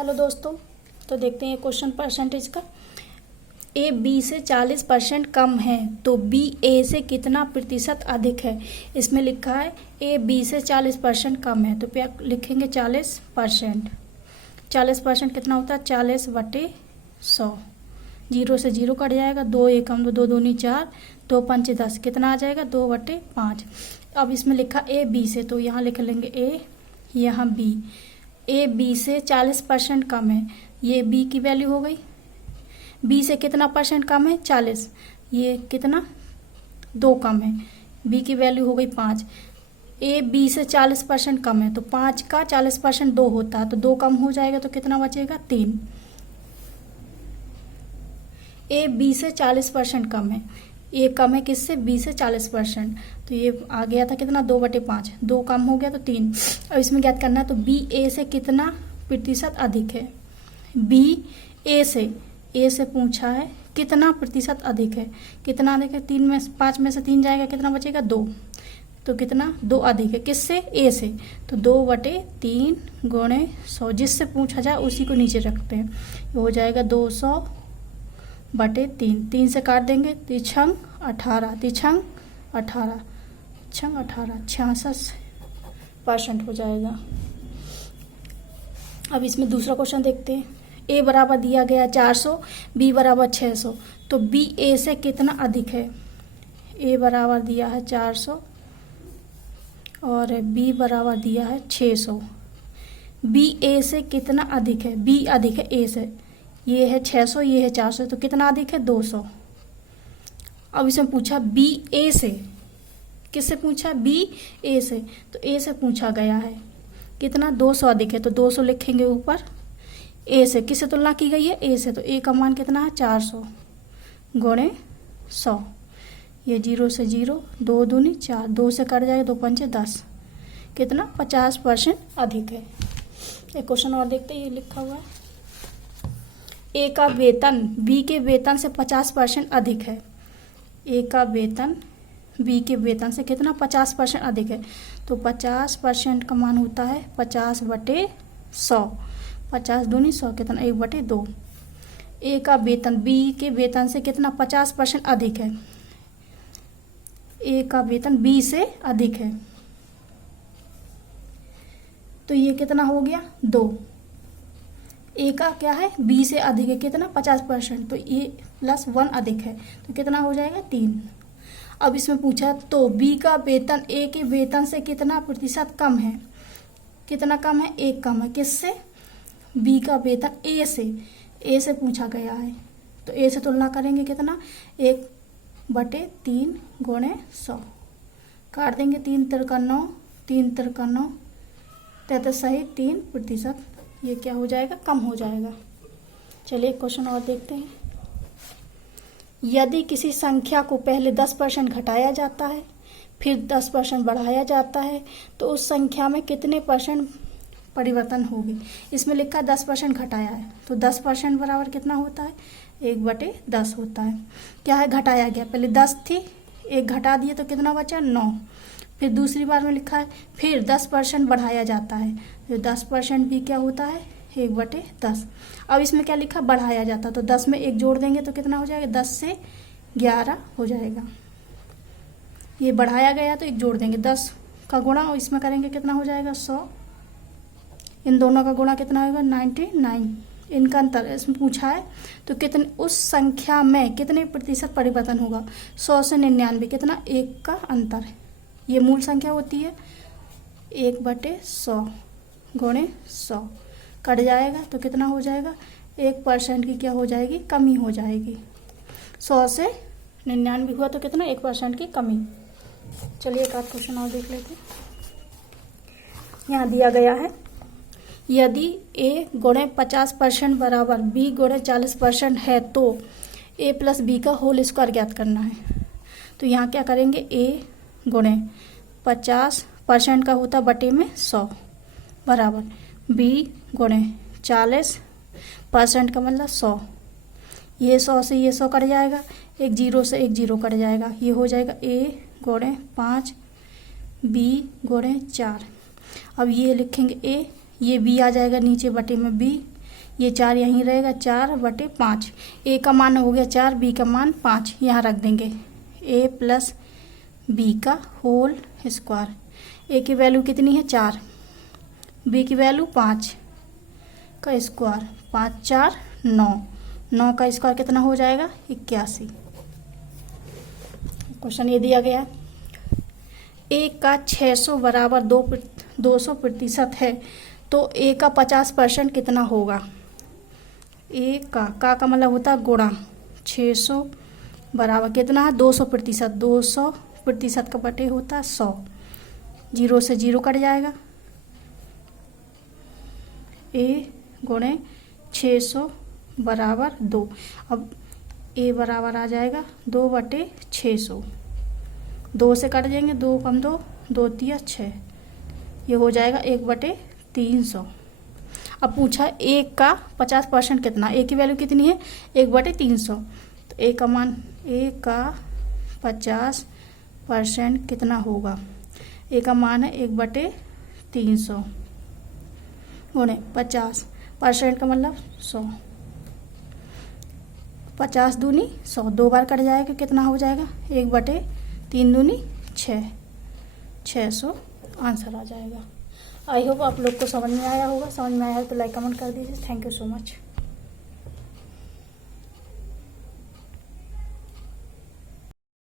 Hello दोस्तों, तो देखते हैं क्वेश्चन परसेंटेज का। ए बी से 40% कम है तो बी ए से कितना प्रतिशत अधिक है। इसमें लिखा है ए बी से 40% कम है तो क्या लिखेंगे 40%। 40% कितना होता है 40/100। 0 से 0 कट जाएगा, 2 एकम 2 2 दूनी 4, 2 पंचे 10, कितना आ जाएगा 2/5। अब इसमें लिखा ए बी से तो यहाँ लिख लेंगे ए, यहाँ बी। ए बी से 40% कम है, ये बी की वैल्यू हो गई। बी से कितना परसेंट कम है 40, ये कितना 2 कम है, बी की वैल्यू हो गई 5। ए बी से 40% कम है तो 5 का 40% 2 होता है तो 2 कम हो जाएगा तो कितना बचेगा 3। ए बी से 40% कम है, ए कम है किससे बी से 40%, तो ये आ गया था कितना 2/5, 2 कम हो गया तो 3। अब इसमें ज्ञात करना है तो बी ए से कितना प्रतिशत अधिक है। बी ए से पूछा है कितना प्रतिशत अधिक है। कितना अधिक है 5 में से 3 जाएगा, कितना बचेगा 2, तो कितना 2 अधिक है किससे ए से, तो 2/3 गुणे 100। जिससे पूछा जाए उसी को नीचे रखते हैं, हो जाएगा 200/3। 3 से काट देंगे, तिछंग 18, तिछंग 18, छंग 18, 66% हो जाएगा। अब इसमें दूसरा क्वेश्चन देखते हैं। ए बराबर दिया गया 400, बी बराबर 600, तो बी ए से कितना अधिक है। ए बराबर दिया है 400 और बी बराबर दिया है 600। बी ए से कितना अधिक है, बी अधिक है ए से, ये है 600, ये है 400, तो कितना अधिक है 200। अब इसमें पूछा बी ए से, किससे पूछा बी ए से, तो ए से पूछा गया है कितना 200 अधिक है तो 200 लिखेंगे ऊपर। ए से किससे तुलना की गई है ए से, तो ए का मान कितना है 400 गुणे 100। ये 0 से 0, 2 दूनी 4, 2 से कट जाएगा, 2 पंचे 10, कितना 50% अधिक है। एक क्वेश्चन और देखते हैं, ये लिखा हुआ है ए का वेतन बी के वेतन से 50% अधिक है। ए का वेतन बी के वेतन से कितना 50% अधिक है, तो 50% का मान होता है 50/100। 50 दूनी 100, कितना 1/2। ए का वेतन बी के वेतन से कितना 50% अधिक है। ए का वेतन बी से अधिक है तो ये कितना हो गया 2। ए का क्या है बी से अधिक है कितना 50%, तो ए +1 अधिक है तो कितना हो जाएगा 3। अब इसमें पूछा तो बी का वेतन ए के वेतन से कितना प्रतिशत कम है। कितना कम है 1 कम है किससे, बी का वेतन ए से पूछा गया है तो ए से तुलना करेंगे कितना 1/3 गुणे 100। काट देंगे 3 तिरका 9, 3 तिरका 9, 33 सही 3%, ये क्या हो जाएगा कम हो जाएगा। चलिए क्वेश्चन और देखते हैं। यदि किसी संख्या को पहले 10% घटाया जाता है फिर 10% बढ़ाया जाता है तो उस संख्या में कितने % परिवर्तन होगी। इसमें लिखा 10% घटाया है तो 10% बराबर कितना होता है 1/10 होता है। क्या है घटाया गया, पहले 10 थी, 1 घटा दिए तो कितना बचा 9। फिर दूसरी बार में लिखा है फिर 10% बढ़ाया जाता है तो 10% भी क्या होता है 1/10। अब इसमें क्या लिखा बढ़ाया जाता, तो 10 में 1 जोड़ देंगे तो कितना हो जाएगा 10 से 11 हो जाएगा। ये बढ़ाया गया तो 1 जोड़ देंगे, 10 का गुणा और इसमें करेंगे कितना हो जाएगा 100। इन दोनों का गुणा कितना होगा 99। इनका अंतर इसमें पूछा है तो कितने उस संख्या में कितने प्रतिशत परिवर्तन होगा। 100 से 99 कितना 1 का अंतर, ये मूल संख्या होती है 1/100 गुणे 100। कट जाएगा तो कितना हो जाएगा 1% की क्या हो जाएगी कमी हो जाएगी। 100 से 99 हुआ तो कितना 1% की कमी। चलिए एक आध क्वेश्चन और देख लेते हैं। यहाँ दिया गया है यदि a गुणे 50% बराबर b गुणे 40% है तो a + b का होल स्क्वायर ज्ञात करना है। तो यहाँ क्या करेंगे a गुणे 50% का होता बटे में 100 बराबर b गुणे 40% का मतलब 100। ये 100 से ये 100 कट जाएगा, एक 0 से एक 0 कट जाएगा, ये हो जाएगा a गुणे 5 b गुणे 4। अब ये लिखेंगे a, ये b आ जाएगा नीचे बटे में b, ये 4 यहीं रहेगा, 4/5। ए का मान हो गया 4, बी का मान 5, यहाँ रख देंगे a प्लस बी का होल स्क्वायर। ए की वैल्यू कितनी है 4, बी की वैल्यू 5 का स्क्वायर, 5 4 9, 9 का स्क्वायर कितना हो जाएगा 81। क्वेश्चन ये दिया गया ए का 600 बराबर 200% है तो ए का 50% कितना होगा। ए का मतलब होता है गुणा, 600 बराबर कितना है 200%, 200% का बटे होता है 100, 0 से 0 कट जाएगा, ए गुणे 600 बराबर 2। अब ए बराबर आ जाएगा 2/600, 2 से कट जाएंगे, 2 कम 2, 2 तिया 6, ये हो जाएगा 1/300। अब पूछा ए का 50% कितना, ए की वैल्यू कितनी है 1/300, तो ए का मान, ए का 50% कितना होगा, ए का मान है 1/300 गुणे 50% का मतलब 100, 50 दूनी 100, 2 बार कट जाएगा, कितना हो जाएगा 1/3 दूनी 6, 600 आंसर आ जाएगा। आई होप आप लोग को समझ में आया होगा। समझ में आया है तो लाइक कमेंट कर दीजिए। Thank you so much.